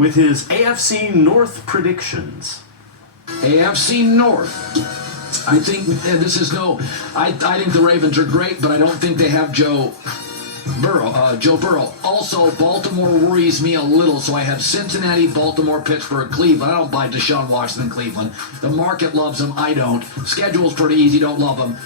with his AFC North predictions. AFC North. I think this is I think the Ravens are great, but I don't think they have Joe Burrow. Also, Baltimore worries me a little, so I have Cincinnati, Baltimore, Pittsburgh, Cleveland. I don't buy Deshaun Watson in Cleveland. The market loves him. I don't. Schedule's pretty easy. Don't love him.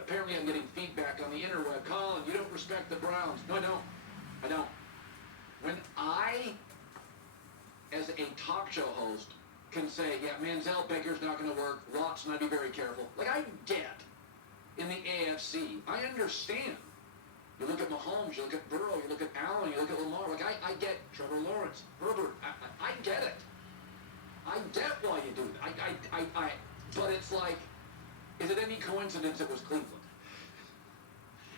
Apparently, I'm getting feedback on the interweb. Colin, you don't respect the Browns. No, I don't. When I, as a talk show host, can say, yeah, Manziel, Baker's not going to work, Watson, I'd be very careful. Like, I get in the AFC. I understand. You look at Mahomes, you look at Burrow, you look at Allen, you look at Lamar. Like, I get Trevor Lawrence, Herbert. I get it. I get why you do it. But it's like, is it any coincidence it was Cleveland?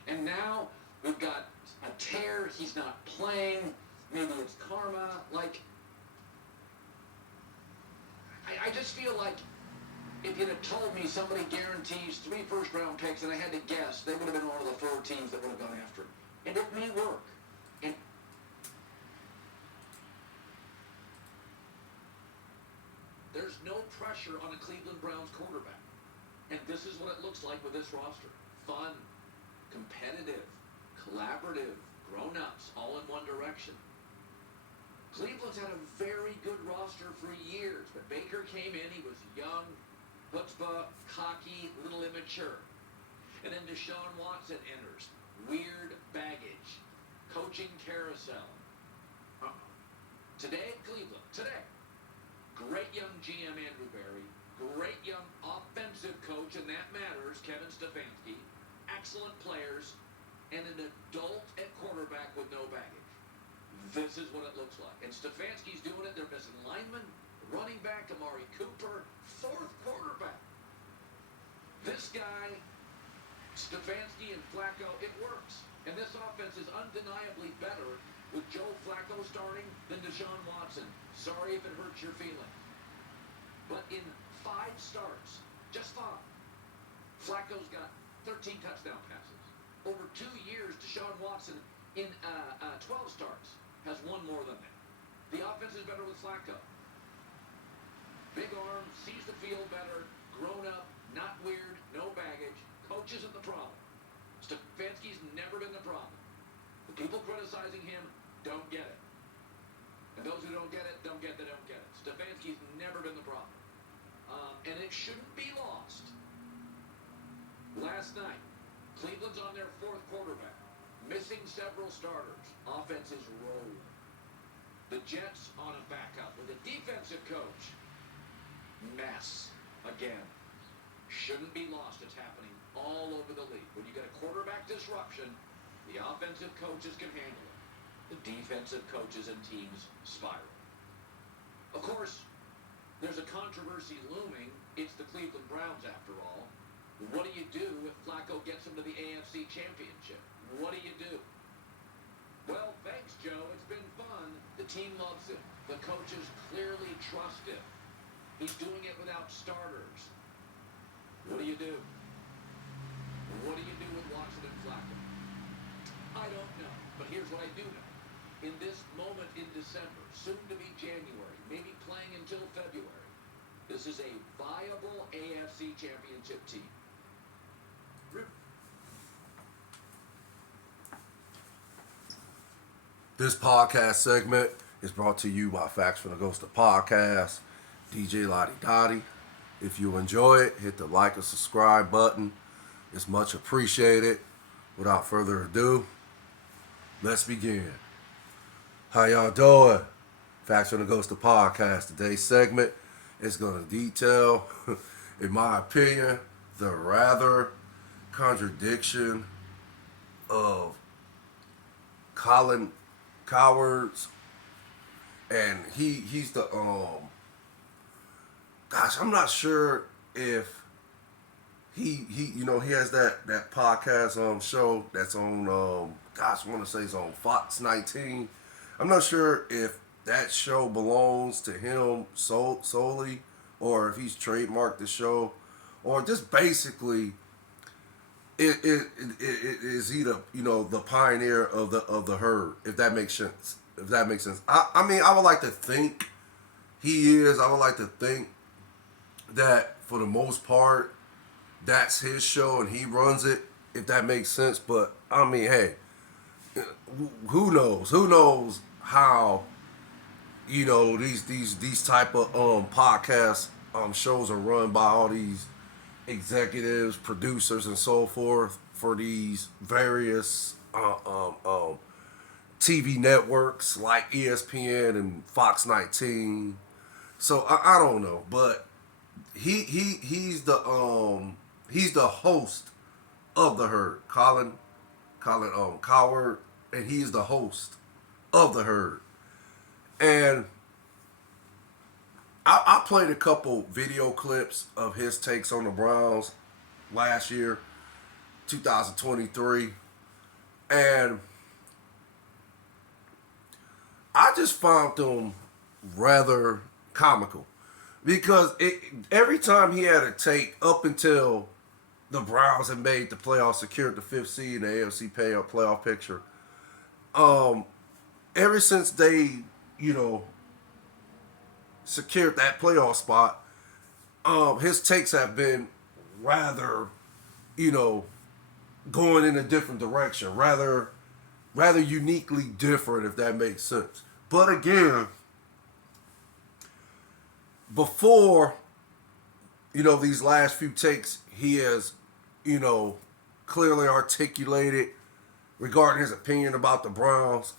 And now we've got a tear. He's not playing. Maybe it's karma. Like, I just feel like if you'd have told me somebody guarantees 3 first-round picks and I had to guess, they would have been one of the 4 teams that would have gone after him. And it may work. And there's no pressure on a Cleveland Browns quarterback. And this is what it looks like with this roster. Fun, competitive, collaborative, grown-ups, all in one direction. Cleveland's had a very good roster for years, but Baker came in, he was young, chutzpah, cocky, a little immature. And then Deshaun Watson enters. Weird baggage. Coaching carousel. Today, Cleveland, great young GM Andrew Berry, great young offensive coach, and that matters, Kevin Stefanski, excellent players, and an adult at quarterback with no baggage. This is what it looks like. And Stefanski's doing it. They're missing linemen, running back, Amari Cooper, 4th quarterback. This guy, Stefanski and Flacco, it works. And this offense is undeniably better with Joe Flacco starting than Deshaun Watson. Sorry if it hurts your feelings. But in 5 starts, just 5, Flacco's got 13 touchdown passes. Over 2 years, Deshaun Watson in 12 starts has 1 more than that. The offense is better with Flacco. Big arm, sees the field better, grown up, not weird, no baggage. Coach isn't the problem. Stefanski's never been the problem. The people criticizing him don't get it. And those who don't get it, don't get it. Stefanski's never been the problem. And it shouldn't be lost. Last night, Cleveland's on their 4th quarterback. Missing several starters. Offense is rolling. The Jets on a backup with a defensive coach. Mess. Again. Shouldn't be lost. It's happening all over the league. When you get a quarterback disruption, the offensive coaches can handle it. The defensive coaches and teams spiral. Of course, there's a controversy looming. It's the Cleveland Browns, after all. What do you do if Flacco gets them to the AFC Championship? What do you do? Well, thanks, Joe. It's been fun. The team loves him. The coaches clearly trust him. He's doing it without starters. What do you do? What do you do with Watson and Flacco? I don't know. But here's what I do know. In this moment in December, soon to be January, maybe playing until February, this is a viable AFC Championship team. This podcast segment is brought to you by Facts from the Ghost of Podcast, DJ Laudy Daudy. If you enjoy it, hit the like or subscribe button. It's much appreciated. Without further ado, let's begin. How y'all doing? Facts from the Ghost of Podcast. Today's segment is going to detail, in my opinion, the rather contradiction of Cowherd's, and he's the I'm not sure if he has that podcast show that's on I want to say it's on Fox 19. I'm not sure if that show belongs to him solely, or if he's trademarked the show, or just basically is he the the pioneer of the herd? If that makes sense. If that makes sense. I mean, I would like to think he is. I would like to think that for the most part, that's his show and he runs it. If that makes sense. But I mean, hey, who knows? Who knows how these type of podcast shows are run by all these executives, producers, and so forth for these various TV networks like ESPN and Fox 19. So I don't know, but he's the host of the herd, Colin Cowherd, and he's the host of the herd. And I played a couple video clips of his takes on the Browns last year, 2023, and I just found them rather comical because every time he had a take up until the Browns had made the playoffs, secured the 5th seed in the AFC playoff picture, ever since they, secured that playoff spot, his takes have been rather, going in a different direction, rather uniquely different, if that makes sense. But again, before, these last few takes, he has, clearly articulated regarding his opinion about the Browns.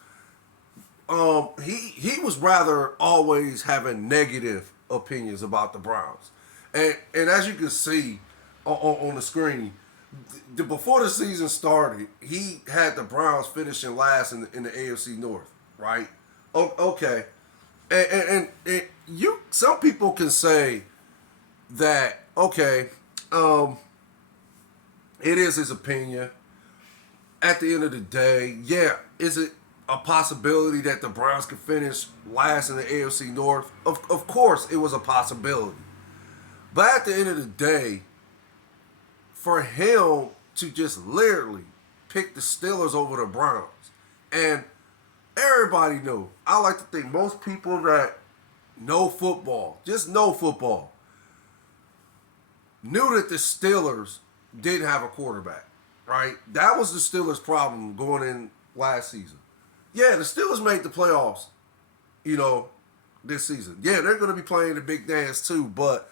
He was rather always having negative opinions about the Browns, and as you can see on the screen, before the season started, he had the Browns finishing last in the AFC North, right? Okay, and some people can say that okay, it is his opinion. At the end of the day, yeah, is it a possibility that the Browns could finish last in the AFC North? Of course, it was a possibility. But at the end of the day, for him to just literally pick the Steelers over the Browns, and everybody knew, I like to think most people that know football, just know football, knew that the Steelers didn't have a quarterback, right? That was the Steelers' problem going in last season. Yeah, the Steelers made the playoffs, this season. Yeah, they're going to be playing the big dance too, but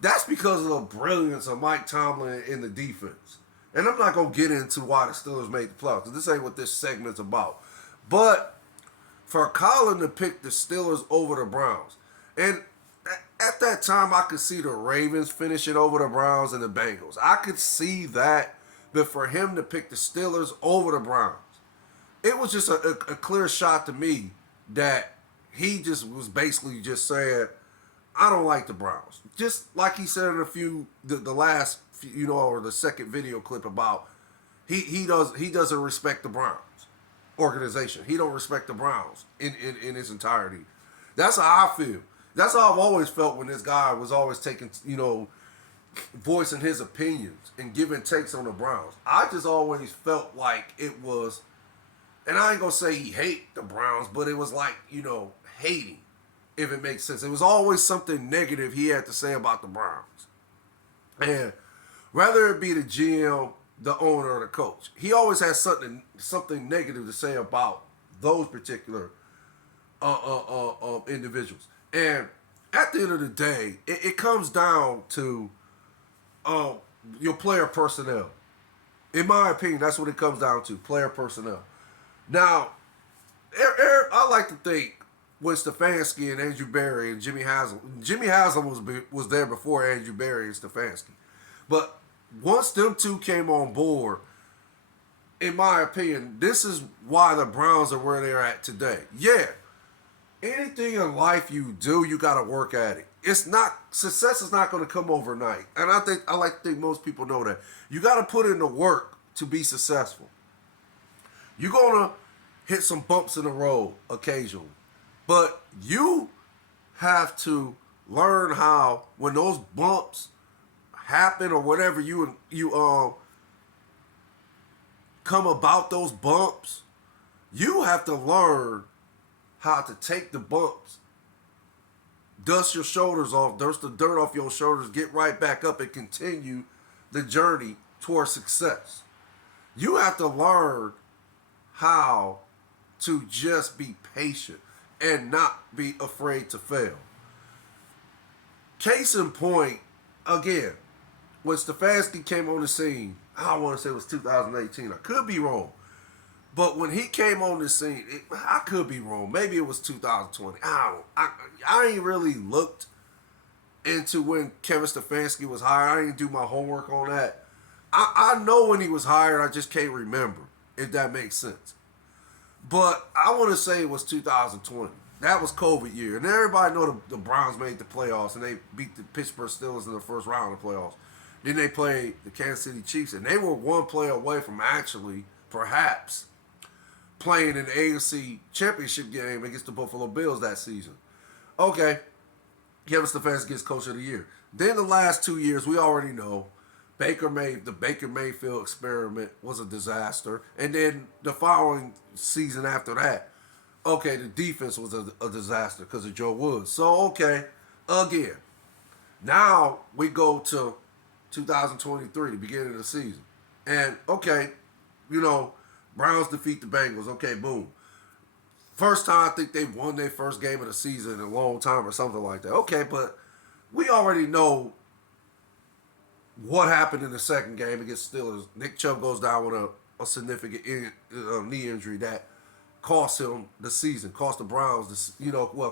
that's because of the brilliance of Mike Tomlin in the defense. And I'm not going to get into why the Steelers made the playoffs, because this ain't what this segment's about. But for Colin to pick the Steelers over the Browns, and at that time I could see the Ravens finishing over the Browns and the Bengals. I could see that, but for him to pick the Steelers over the Browns, it was just a clear shot to me that he just was basically just saying, I don't like the Browns. Just like he said in the last, or the second video clip about he doesn't respect the Browns organization. He don't respect the Browns in its entirety. That's how I feel. That's how I've always felt when this guy was always taking, voicing his opinions and giving takes on the Browns. I just always felt like it was, and I ain't gonna say he hate the Browns, but it was like, hating, if it makes sense. It was always something negative he had to say about the Browns. And whether it be the GM, the owner, or the coach, he always has something negative to say about those particular individuals. And at the end of the day, it comes down to your player personnel. In my opinion, that's what it comes down to, player personnel. Now, I like to think when Stefanski and Andrew Berry and Jimmy Haslam was there before Andrew Berry and Stefanski. But once them two came on board, in my opinion, this is why the Browns are where they're at today. Yeah, anything in life you do, you got to work at it. Success is not going to come overnight. And I like to think most people know that. You got to put in the work to be successful. You're going to hit some bumps in the road occasionally. But you have to learn how, when those bumps happen or whatever, you come about those bumps, you have to learn how to take the bumps, dust your shoulders off, dust the dirt off your shoulders, get right back up and continue the journey towards success. You have to learn how to just be patient and not be afraid to fail. Case in point, again, when Stefanski came on the scene, I want to say it was 2018. I could be wrong. But when he came on the scene, I could be wrong. Maybe it was 2020. I ain't really looked into when Kevin Stefanski was hired. I didn't do my homework on that. I know when he was hired. I just can't remember, if that makes sense. But I want to say it was 2020. That was COVID year. And everybody know the Browns made the playoffs, and they beat the Pittsburgh Steelers in the first round of the playoffs. Then they played the Kansas City Chiefs, and they were one play away from actually, perhaps, playing in the AFC Championship game against the Buffalo Bills that season. Okay, Kevin Stefanski gets Coach of the Year. Then the last 2 years, we already know, the Baker Mayfield experiment was a disaster. And then the following season after that, okay, the defense was a disaster because of Joe Woods. So, okay, again, now we go to 2023, the beginning of the season. And, okay, Browns defeat the Bengals. Okay, boom. First time I think they won their first game of the season in a long time or something like that. Okay, but we already know what happened in the second game against Steelers. Nick Chubb goes down with a significant knee injury that cost him the season, cost the Browns,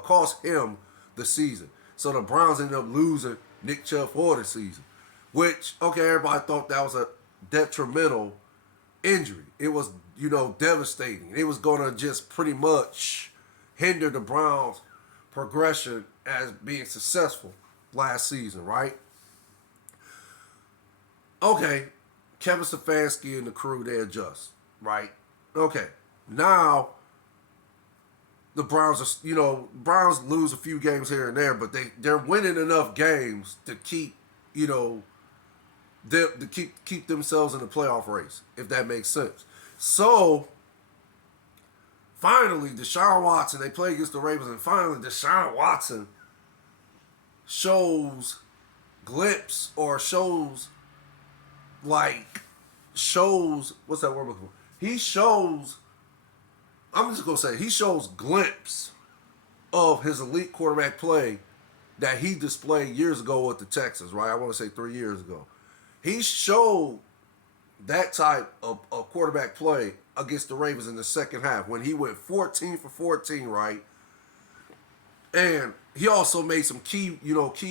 cost him the season. So the Browns ended up losing Nick Chubb for the season, which, okay, everybody thought that was a detrimental injury. It was, devastating. It was going to just pretty much hinder the Browns' progression as being successful last season, right? Okay, Kevin Stefanski and the crew, they adjust, right? Okay, now the Browns are, Browns lose a few games here and there, but they're winning enough games to keep, to keep themselves in the playoff race, if that makes sense. So, finally, Deshaun Watson, they play against the Ravens, and finally, Deshaun Watson shows glimpse or shows, what's that word I'm looking for? He shows glimpse of his elite quarterback play that he displayed years ago with the Texans, right? I want to say 3 years ago. He showed that type of quarterback play against the Ravens in the second half when he went 14 for 14, right? And he also made some key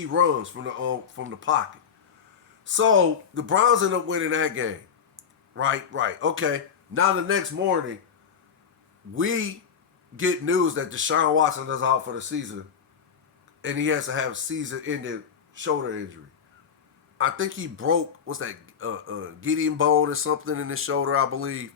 runs from the pocket. So the Browns end up winning that game. Right. Okay. Now the next morning, we get news that Deshaun Watson is out for the season, and he has to have season-ending shoulder injury. I think he broke, Gideon bone or something in his shoulder, I believe.